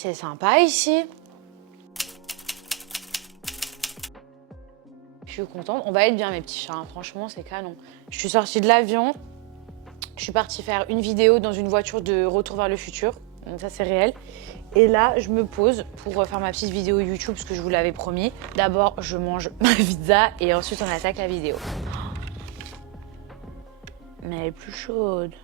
C'est sympa ici. Je suis contente. On va être bien mes petits chats, hein. Franchement c'est canon. Je suis sortie de l'avion. Je suis partie faire une vidéo dans une voiture de Retour vers le futur. Donc ça c'est réel. Et là je me pose pour faire ma petite vidéo YouTube parce que je vous l'avais promis. D'abord je mange ma pizza et ensuite on attaque la vidéo. Mais elle est plus chaude.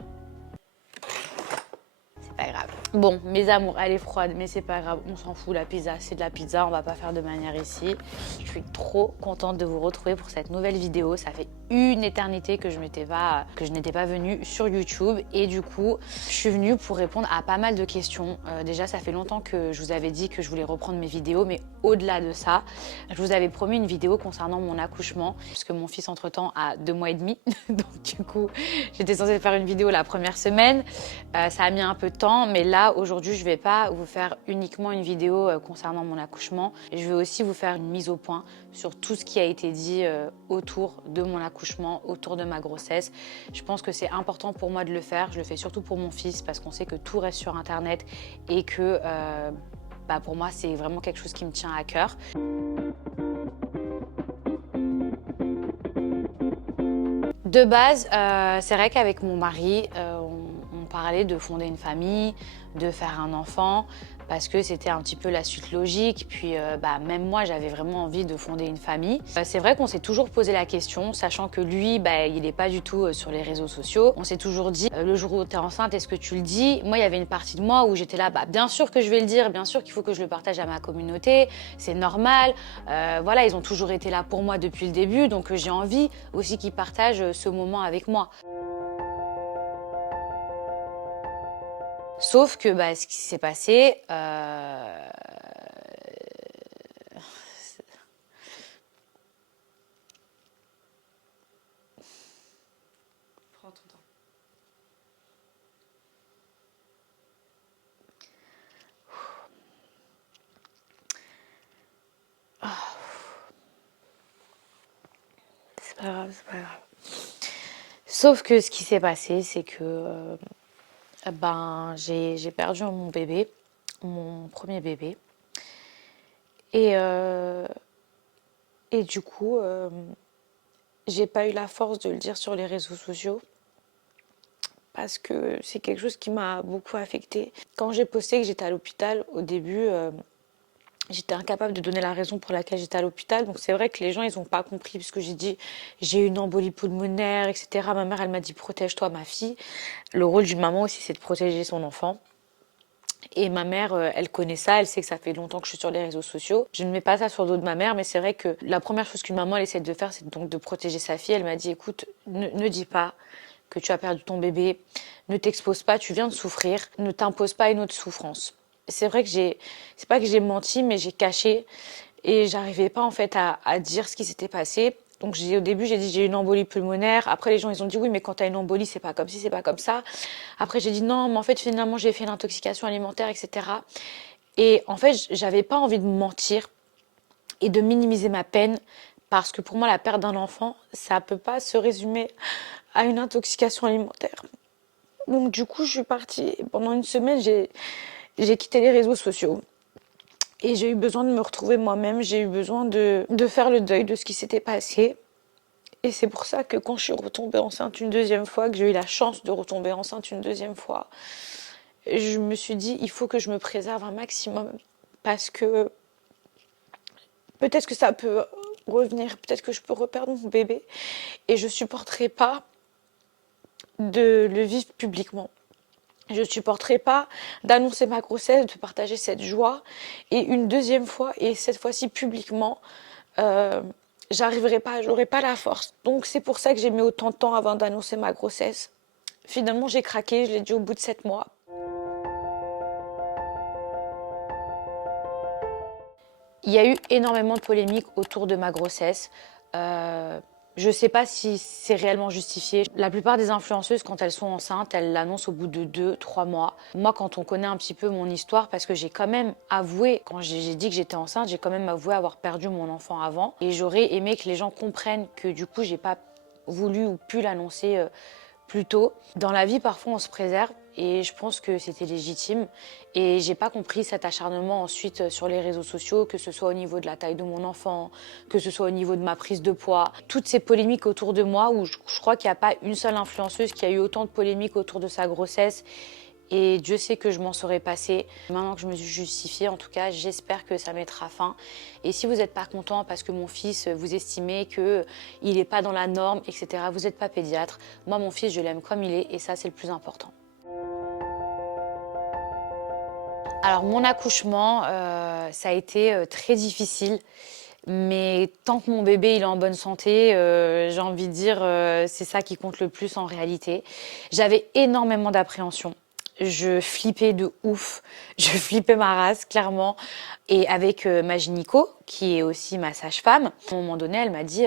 C'est pas grave. Bon, mes amours, elle est froide, mais c'est pas grave, on s'en fout, la pizza, c'est de la pizza, on va pas faire de manière ici. Je suis trop contente de vous retrouver pour cette nouvelle vidéo. Ça fait une éternité que je n'étais pas venue sur YouTube et du coup, je suis venue pour répondre à pas mal de questions. Déjà, ça fait longtemps que je vous avais dit que je voulais reprendre mes vidéos, mais au-delà de ça, je vous avais promis une vidéo concernant mon accouchement, puisque mon fils entre-temps a 2 mois et demi. Donc du coup, j'étais censée faire une vidéo la première semaine. Ça a mis un peu de temps, mais là, aujourd'hui, je vais pas vous faire uniquement une vidéo concernant mon accouchement. Je vais aussi vous faire une mise au point sur tout ce qui a été dit autour de mon accouchement, autour de ma grossesse. Je pense que c'est important pour moi de le faire. Je le fais surtout pour mon fils parce qu'on sait que tout reste sur Internet et que pour moi, c'est vraiment quelque chose qui me tient à cœur. De base, c'est vrai qu'avec mon mari, on parlait de fonder une famille, de faire un enfant, parce que c'était un petit peu la suite logique. Puis même moi, j'avais vraiment envie de fonder une famille. C'est vrai qu'on s'est toujours posé la question, sachant que lui, il n'est pas du tout sur les réseaux sociaux. On s'est toujours dit, le jour où tu es enceinte, est-ce que tu le dis? Moi, il y avait une partie de moi où j'étais là, bien sûr que je vais le dire, bien sûr qu'il faut que je le partage à ma communauté, c'est normal. Voilà, ils ont toujours été là pour moi depuis le début, donc j'ai envie aussi qu'ils partagent ce moment avec moi. Sauf que ce qui s'est passé, prends ton temps. C'est pas grave, c'est pas grave. Sauf que ce qui s'est passé, c'est que j'ai perdu mon bébé, mon premier bébé. Et du coup, j'ai pas eu la force de le dire sur les réseaux sociaux parce que c'est quelque chose qui m'a beaucoup affectée. Quand j'ai posté que j'étais à l'hôpital, au début, j'étais incapable de donner la raison pour laquelle j'étais à l'hôpital. Donc c'est vrai que les gens, ils n'ont pas compris puisque j'ai dit j'ai eu une embolie pulmonaire, etc. Ma mère, elle m'a dit protège-toi ma fille. Le rôle d'une maman aussi, c'est de protéger son enfant. Et ma mère, elle connaît ça, elle sait que ça fait longtemps que je suis sur les réseaux sociaux. Je ne mets pas ça sur le dos de ma mère, mais c'est vrai que la première chose qu'une maman elle essaie de faire, c'est donc de protéger sa fille. Elle m'a dit, écoute, ne dis pas que tu as perdu ton bébé, ne t'expose pas, tu viens de souffrir, ne t'impose pas une autre souffrance. C'est vrai que c'est pas que j'ai menti, mais j'ai caché et j'arrivais pas en fait à dire ce qui s'était passé. Donc au début j'ai dit j'ai une embolie pulmonaire. Après les gens ils ont dit oui mais quand t'as une embolie c'est pas comme ci, c'est pas comme ça. Après j'ai dit non mais en fait finalement j'ai fait une intoxication alimentaire etc. Et en fait j'avais pas envie de mentir et de minimiser ma peine parce que pour moi la perte d'un enfant ça peut pas se résumer à une intoxication alimentaire. Donc du coup je suis partie pendant une semaine j'ai quitté les réseaux sociaux. Et j'ai eu besoin de me retrouver moi-même, j'ai eu besoin de faire le deuil de ce qui s'était passé. Et c'est pour ça que quand je suis retombée enceinte une deuxième fois, que j'ai eu la chance de retomber enceinte une deuxième fois, je me suis dit, il faut que je me préserve un maximum. Parce que peut-être que ça peut revenir, peut-être que je peux reperdre mon bébé. Et je ne supporterai pas de le vivre publiquement. Je ne supporterai pas d'annoncer ma grossesse, de partager cette joie. Et une deuxième fois, et cette fois-ci publiquement, j'arriverai pas, j'aurai pas la force. Donc c'est pour ça que j'ai mis autant de temps avant d'annoncer ma grossesse. Finalement, j'ai craqué, je l'ai dit au bout de 7 mois. Il y a eu énormément de polémiques autour de ma grossesse. Je ne sais pas si c'est réellement justifié. La plupart des influenceuses, quand elles sont enceintes, elles l'annoncent au bout de 2-3 mois. Moi, quand on connaît un petit peu mon histoire, parce que j'ai quand même avoué, quand j'ai dit que j'étais enceinte, j'ai quand même avoué avoir perdu mon enfant avant. Et j'aurais aimé que les gens comprennent que du coup, j'ai pas voulu ou pu l'annoncer plus tôt. Dans la vie, parfois, on se préserve. et je pense que c'était légitime. Et j'ai pas compris cet acharnement ensuite sur les réseaux sociaux, que ce soit au niveau de la taille de mon enfant, que ce soit au niveau de ma prise de poids. Toutes ces polémiques autour de moi où je crois qu'il n'y a pas une seule influenceuse qui a eu autant de polémiques autour de sa grossesse. Et Dieu sait que je m'en serais passée. Maintenant que je me suis justifiée, en tout cas, j'espère que ça mettra fin. Et si vous n'êtes pas content parce que mon fils, vous estimez qu'il n'est pas dans la norme, etc., vous n'êtes pas pédiatre. Moi, mon fils, je l'aime comme il est et ça, c'est le plus important. Alors, mon accouchement, ça a été très difficile. Mais tant que mon bébé il est en bonne santé, j'ai envie de dire, c'est ça qui compte le plus en réalité. J'avais énormément d'appréhension. Je flippais de ouf. Je flippais ma race, clairement. Et avec ma gynéco, qui est aussi ma sage-femme, à un moment donné, elle m'a dit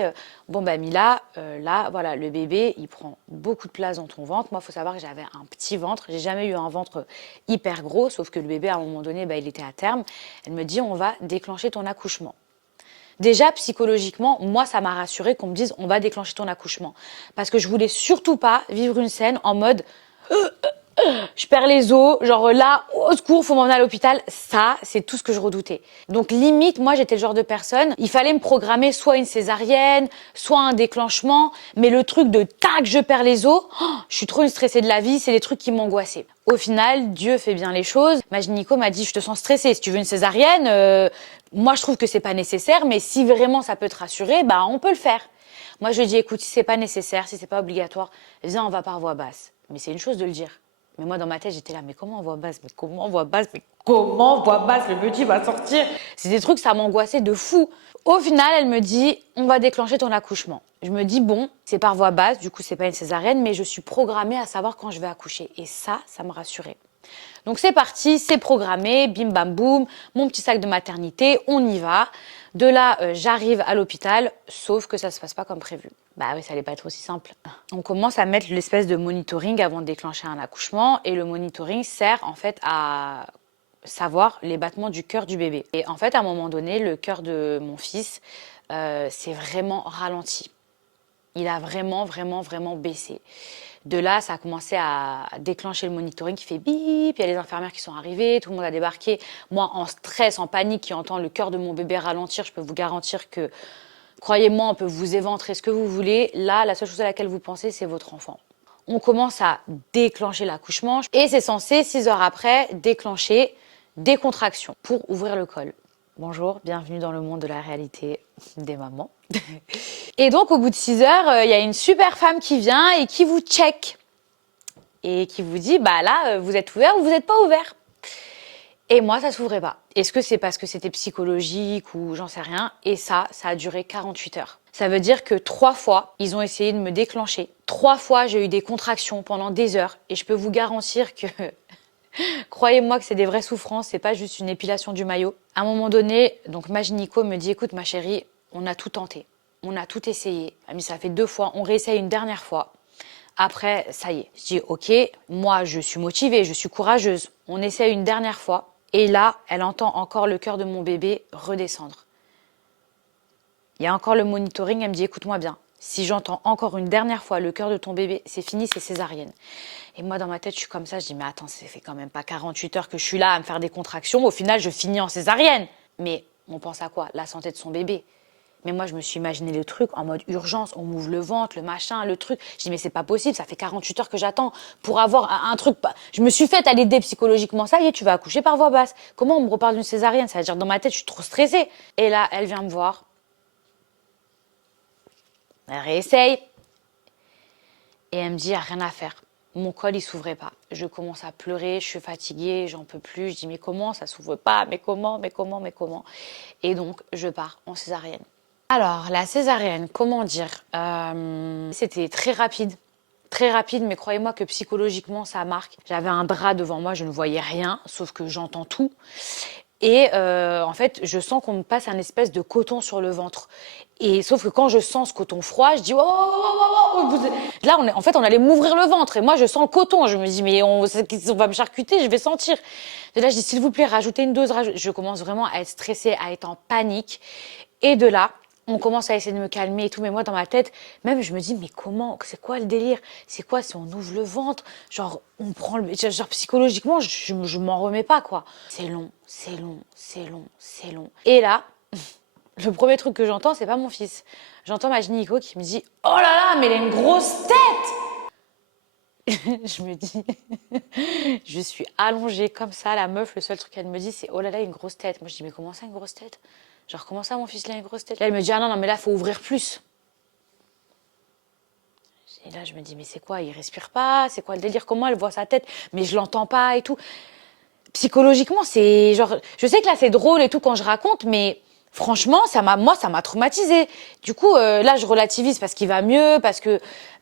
bon, bah Mila, là, voilà, le bébé, il prend beaucoup de place dans ton ventre. Moi, il faut savoir que j'avais un petit ventre. J'ai jamais eu un ventre hyper gros, sauf que le bébé, à un moment donné, bah, il était à terme. Elle me dit on va déclencher ton accouchement. Déjà, psychologiquement, moi, ça m'a rassurée qu'on me dise on va déclencher ton accouchement. Parce que je voulais surtout pas vivre une scène en mode je perds les os, genre là, au secours, faut m'emmener à l'hôpital. Ça, c'est tout ce que je redoutais. Donc limite, moi, j'étais le genre de personne, il fallait me programmer soit une césarienne, soit un déclenchement, mais le truc de tac, je perds les os, je suis trop une stressée de la vie, c'est des trucs qui m'angoissaient. Au final, Dieu fait bien les choses. Ma gynéco m'a dit, je te sens stressée, si tu veux une césarienne, moi, je trouve que c'est pas nécessaire, mais si vraiment ça peut te rassurer, bah, on peut le faire. Moi, je lui ai dit, écoute, si c'est pas nécessaire, si c'est pas obligatoire, viens, on va par voie basse. Mais c'est une chose de le dire. Mais moi, dans ma tête, j'étais là, mais comment on voit basse? Mais comment on voit basse? Mais comment on voit basse? Le petit va sortir. C'est des trucs, ça m'angoissait de fou. Au final, elle me dit, on va déclencher ton accouchement. Je me dis, bon, c'est par voie basse, du coup, c'est pas une césarienne, mais je suis programmée à savoir quand je vais accoucher. Et ça me rassurait. Donc c'est parti, c'est programmé, bim bam boum, mon petit sac de maternité, on y va. De là, j'arrive à l'hôpital, sauf que ça se passe pas comme prévu. Bah oui, ça allait pas être aussi simple. On commence à mettre l'espèce de monitoring avant de déclencher un accouchement et le monitoring sert en fait à savoir les battements du cœur du bébé. Et en fait, à un moment donné, le cœur de mon fils s'est vraiment ralenti. Il a vraiment baissé. De là, ça a commencé à déclencher le monitoring qui fait bip, il y a les infirmières qui sont arrivées, tout le monde a débarqué. Moi, en stress, en panique, qui entend le cœur de mon bébé ralentir, je peux vous garantir que, croyez-moi, on peut vous éventrer ce que vous voulez. Là, la seule chose à laquelle vous pensez, c'est votre enfant. On commence à déclencher l'accouchement et c'est censé, 6 heures après, déclencher des contractions pour ouvrir le col. Bonjour, bienvenue dans le monde de la réalité des mamans. Et donc, au bout de 6 heures, il y a une super femme qui vient et qui vous check. Et qui vous dit, bah là, vous êtes ouvert ou vous n'êtes pas ouvert. Et moi, ça s'ouvrait pas. Est-ce que c'est parce que c'était psychologique ou j'en sais rien? Et ça a duré 48 heures. Ça veut dire que 3 fois, ils ont essayé de me déclencher. 3 fois, j'ai eu des contractions pendant des heures. Et je peux vous garantir que... Croyez-moi que c'est des vraies souffrances, c'est pas juste une épilation du maillot. À un moment donné, donc ma gynéco me dit, écoute ma chérie, on a tout tenté, on a tout essayé. Mais ça fait 2 fois, on réessaye une dernière fois. Après, ça y est, je dis ok, moi je suis motivée, je suis courageuse. On essaie une dernière fois. Et là, elle entend encore le cœur de mon bébé redescendre. Il y a encore le monitoring, elle me dit écoute-moi bien. Si j'entends encore une dernière fois le cœur de ton bébé, c'est fini, c'est césarienne. Et moi, dans ma tête, je suis comme ça. Je dis, mais attends, ça fait quand même pas 48 heures que je suis là à me faire des contractions. Au final, je finis en césarienne. Mais on pense à quoi? La santé de son bébé. Mais moi, je me suis imaginé le truc en mode urgence. On m'ouvre le ventre, le machin, le truc. Je dis, mais c'est pas possible. Ça fait 48 heures que j'attends pour avoir un truc. Je me suis faite à l'aider psychologiquement. Ça y est, tu vas accoucher par voie basse. Comment on me reparle d'une césarienne? Ça veut dire, dans ma tête, je suis trop stressée. Et là, elle vient me voir. Elle réessaye. Et elle me dit, il n'y a rien à faire. Mon col, il s'ouvrait pas. Je commence à pleurer, je suis fatiguée, j'en peux plus. Je dis, mais comment, ça s'ouvre pas? Mais comment? Et donc, je pars en césarienne. Alors, la césarienne, comment dire? C'était très rapide. Très rapide, mais croyez-moi que psychologiquement, ça marque. J'avais un drap devant moi, je ne voyais rien, sauf que j'entends tout. Et en fait, je sens qu'on me passe un espèce de coton sur le ventre. Et sauf que quand je sens ce coton froid, je dis oh, oh, oh, oh. Là, on allait m'ouvrir le ventre. Et moi, je sens le coton. Je me dis mais on va me charcuter, je vais sentir. Et là, je dis s'il vous plaît, rajoutez une dose. Je commence vraiment à être stressée, à être en panique. Et de là, On commence à essayer de me calmer et tout, mais moi dans ma tête, même je me dis, mais comment, c'est quoi le délire? C'est quoi si on ouvre le ventre? Genre, on prend le. Genre, psychologiquement, je m'en remets pas, quoi. C'est long, c'est long, c'est long, c'est long. Et là, le premier truc que j'entends, c'est pas mon fils. J'entends ma gynéco qui me dit, oh là là, mais il a une grosse tête! Je me dis, je suis allongée comme ça, la meuf, le seul truc qu'elle me dit, c'est oh là là, une grosse tête. Moi, je dis, mais comment ça, une grosse tête? Genre, comment ça, mon fils, il a une grosse tête? Là, elle me dit, ah non, non, mais là, faut ouvrir plus. Et là, je me dis, mais c'est quoi? Il respire pas? C'est quoi le délire? Comment elle voit sa tête? Mais je l'entends pas et tout. Psychologiquement, c'est genre, je sais que là, c'est drôle et tout quand je raconte, mais franchement, moi, ça m'a traumatisée. Du coup, là, je relativise parce qu'il va mieux,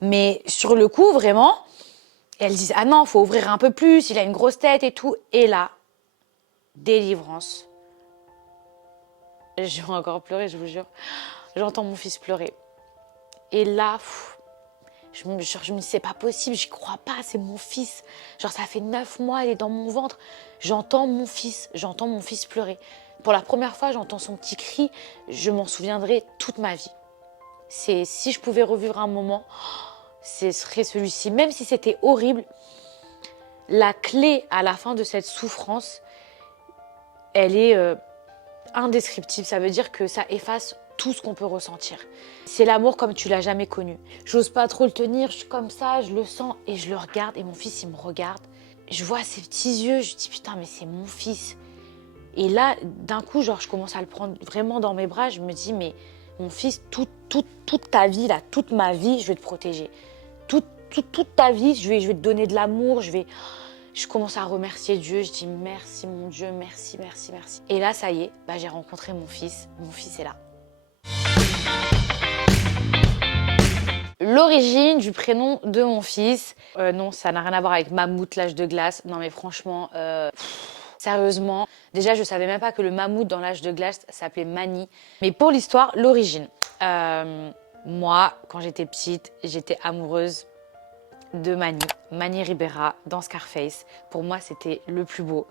mais sur le coup, vraiment. Et elles disent, ah non, faut ouvrir un peu plus, il a une grosse tête et tout. Et là, délivrance. Je vais encore pleurer, je vous jure. J'entends mon fils pleurer. Et là, je me dis, c'est pas possible, j'y crois pas, c'est mon fils. Genre, ça fait 9 mois, il est dans mon ventre. J'entends mon fils pleurer. Pour la première fois, j'entends son petit cri, je m'en souviendrai toute ma vie. Si je pouvais revivre un moment, ce serait celui-ci. Même si c'était horrible, la clé à la fin de cette souffrance, elle est indescriptible. Ça veut dire que ça efface tout ce qu'on peut ressentir. C'est l'amour comme tu l'as jamais connu. J'ose pas trop le tenir, je suis comme ça, je le sens et je le regarde. Et mon fils, il me regarde. Je vois ses petits yeux, je dis putain, mais c'est mon fils. Et là, d'un coup, genre, je commence à le prendre vraiment dans mes bras. Je me dis, mais mon fils, toute ta vie, là, toute ma vie, je vais te protéger. Toute ta vie, je vais te donner de l'amour, je commence à remercier Dieu, je dis merci mon Dieu, merci, merci, merci. Et là, ça y est, j'ai rencontré mon fils est là. L'origine du prénom de mon fils, non, ça n'a rien à voir avec Mammouth, l'âge de glace. Non mais franchement, sérieusement, déjà je savais même pas que le mammouth dans l'âge de glace s'appelait Mani. Mais pour l'histoire, l'origine. Moi, quand j'étais petite, j'étais amoureuse de Manny Ribera dans Scarface. Pour moi, c'était le plus beau.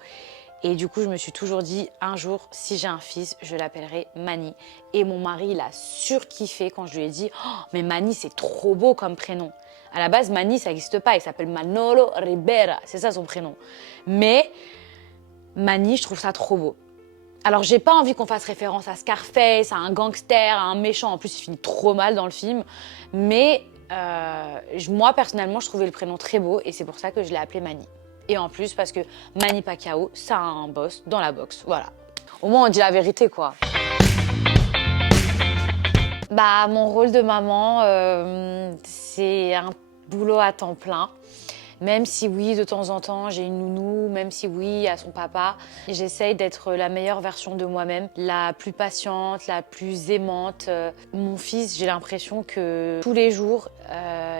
Et du coup, je me suis toujours dit, un jour, si j'ai un fils, je l'appellerai Manny. Et mon mari, il a surkiffé quand je lui ai dit, oh, mais Manny, c'est trop beau comme prénom. À la base, Manny, ça n'existe pas. Il s'appelle Manolo Ribera. C'est ça son prénom. Mais Manny, je trouve ça trop beau. Alors, j'ai pas envie qu'on fasse référence à Scarface, à un gangster, à un méchant. En plus, il finit trop mal dans le film. Mais moi, personnellement, je trouvais le prénom très beau et c'est pour ça que je l'ai appelé Manny. Et en plus, parce que Manny Pacquiao, ça a un boss dans la boxe. Voilà. Au moins, on dit la vérité, quoi. Mon rôle de maman, c'est un boulot à temps plein. Même si oui, de temps en temps, j'ai une nounou, même si oui, il y a son papa, j'essaye d'être la meilleure version de moi-même, la plus patiente, la plus aimante. Mon fils, j'ai l'impression que tous les jours,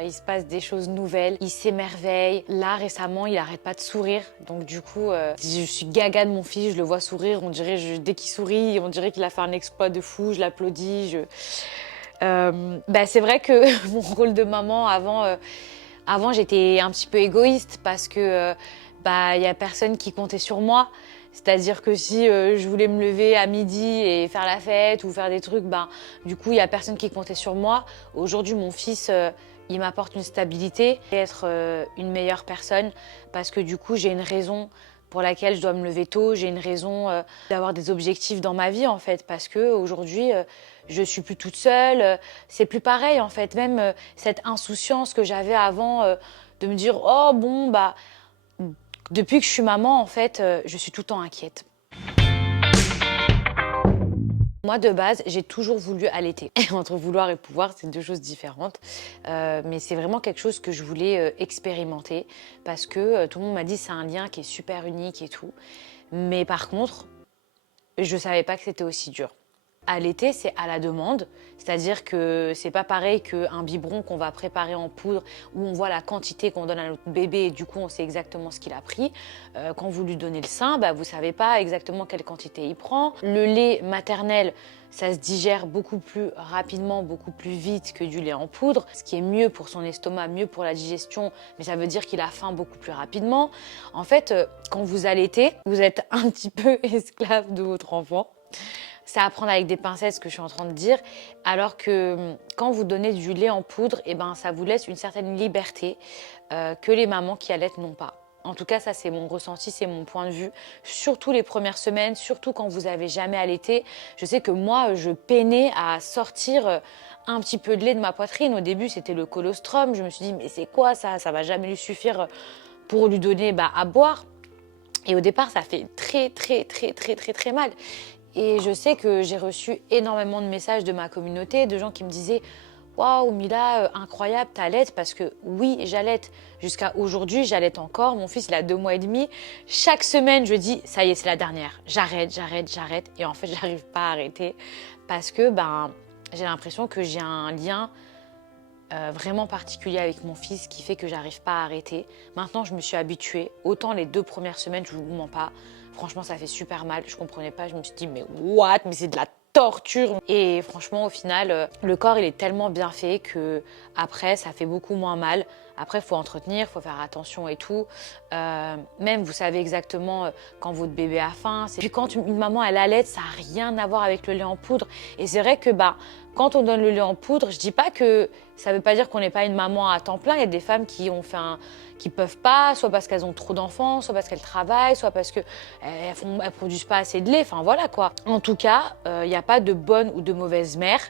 il se passe des choses nouvelles, il s'émerveille. Là, récemment, il arrête pas de sourire. Donc du coup, je suis gaga de mon fils, je le vois sourire, on dirait, dès qu'il sourit, on dirait qu'il a fait un exploit de fou, je l'applaudis. C'est vrai que mon rôle de maman avant, j'étais un petit peu égoïste parce que y a personne qui comptait sur moi. C'est-à-dire que si je voulais me lever à midi et faire la fête ou faire des trucs, du coup, il y a personne qui comptait sur moi. Aujourd'hui, mon fils, il m'apporte une stabilité et être une meilleure personne parce que du coup, j'ai une raison pour laquelle je dois me lever tôt. J'ai une raison d'avoir des objectifs dans ma vie, en fait, parce que aujourd'hui, je suis plus toute seule. C'est plus pareil, en fait. Même cette insouciance que j'avais avant de me dire, oh bon, depuis que je suis maman, en fait, je suis tout le temps inquiète. Moi, de base, j'ai toujours voulu allaiter. Entre vouloir et pouvoir, c'est deux choses différentes. Mais c'est vraiment quelque chose que je voulais expérimenter parce que tout le monde m'a dit c'est un lien qui est super unique et tout. Mais par contre, je savais pas que c'était aussi dur. Allaiter, c'est à la demande, c'est-à-dire que c'est pas pareil qu'un biberon qu'on va préparer en poudre où on voit la quantité qu'on donne à notre bébé et du coup on sait exactement ce qu'il a pris. Quand vous lui donnez le sein, vous savez pas exactement quelle quantité il prend. Le lait maternel, ça se digère beaucoup plus rapidement, beaucoup plus vite que du lait en poudre, ce qui est mieux pour son estomac, mieux pour la digestion, mais ça veut dire qu'il a faim beaucoup plus rapidement. En fait, quand vous allaitez, vous êtes un petit peu esclave de votre enfant. c'est à prendre avec des pincettes ce que je suis en train de dire, alors que quand vous donnez du lait en poudre, et ben, ça vous laisse une certaine liberté que les mamans qui allaitent n'ont pas. En tout cas, ça c'est mon ressenti, c'est mon point de vue. Surtout les premières semaines, surtout quand vous avez jamais allaité. Je sais que moi, je peinais à sortir un petit peu de lait de ma poitrine. Au début, c'était le colostrum. Je me suis dit, mais c'est quoi ça? Ça va jamais lui suffire pour lui donner à boire. Et au départ, ça fait très mal. Et je sais que j'ai reçu énormément de messages de ma communauté, de gens qui me disaient waouh, Mila, incroyable, t'allaites, parce que oui, j'allaite. Jusqu'à aujourd'hui, j'allaite encore. Mon fils, il a 2 mois et demi. Chaque semaine, je dis, ça y est, c'est la dernière. J'arrête. Et en fait, j'arrive pas à arrêter parce que j'ai l'impression que j'ai un lien vraiment particulier avec mon fils qui fait que j'arrive pas à arrêter. Maintenant, je me suis habituée. Autant les 2 premières semaines, je vous mens pas. Franchement, ça fait super mal. Je comprenais pas. Je me suis dit, mais what? Mais c'est de la torture. Et franchement, au final, le corps, il est tellement bien fait que après, ça fait beaucoup moins mal. Après, il faut entretenir, il faut faire attention et tout. Même, vous savez exactement quand votre bébé a faim. Puis quand une maman, elle allaite, ça n'a rien à voir avec le lait en poudre. Et c'est vrai que quand on donne le lait en poudre, je dis pas que ça veut pas dire qu'on n'est pas une maman à temps plein. Il y a des femmes qui ont fait qui peuvent pas, soit parce qu'elles ont trop d'enfants, soit parce qu'elles travaillent, soit parce qu'elles produisent pas assez de lait. Enfin voilà quoi. En tout cas, il n'y a pas de bonne ou de mauvaise mère.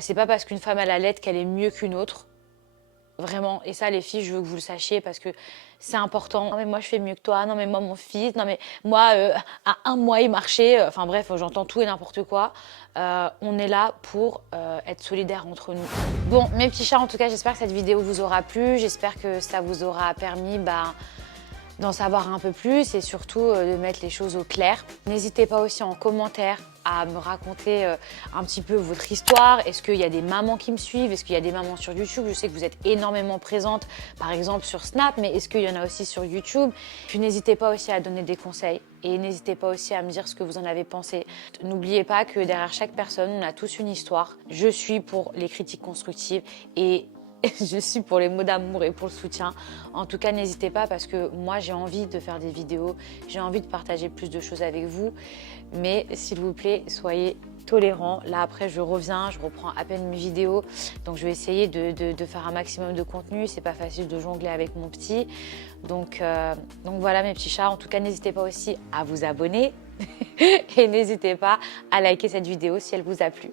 C'est pas parce qu'une femme elle allait qu'elle est mieux qu'une autre. Vraiment. Et ça, les filles, je veux que vous le sachiez parce que c'est important. Non, mais moi, je fais mieux que toi. Non, mais moi, mon fils. Non, mais moi, à 1 mois, il marchait. Enfin, bref, j'entends tout et n'importe quoi. On est là pour être solidaires entre nous. Bon, mes petits chats, en tout cas, j'espère que cette vidéo vous aura plu. J'espère que ça vous aura permis d'en savoir un peu plus et surtout de mettre les choses au clair. N'hésitez pas aussi en commentaire à me raconter un petit peu votre histoire. Est-ce qu'il y a des mamans qui me suivent? Est-ce qu'il y a des mamans sur YouTube? Je sais que vous êtes énormément présentes, par exemple sur Snap, mais est-ce qu'il y en a aussi sur YouTube? Puis n'hésitez pas aussi à donner des conseils et n'hésitez pas aussi à me dire ce que vous en avez pensé. N'oubliez pas que derrière chaque personne, on a tous une histoire. Je suis pour les critiques constructives et je suis pour les mots d'amour et pour le soutien. En tout cas, n'hésitez pas parce que moi, j'ai envie de faire des vidéos, j'ai envie de partager plus de choses avec vous. Mais s'il vous plaît, soyez tolérants. Là, après, je reviens, je reprends à peine mes vidéos. Donc, je vais essayer de faire un maximum de contenu. C'est pas facile de jongler avec mon petit. Donc voilà, mes petits chats. En tout cas, n'hésitez pas aussi à vous abonner. Et n'hésitez pas à liker cette vidéo si elle vous a plu.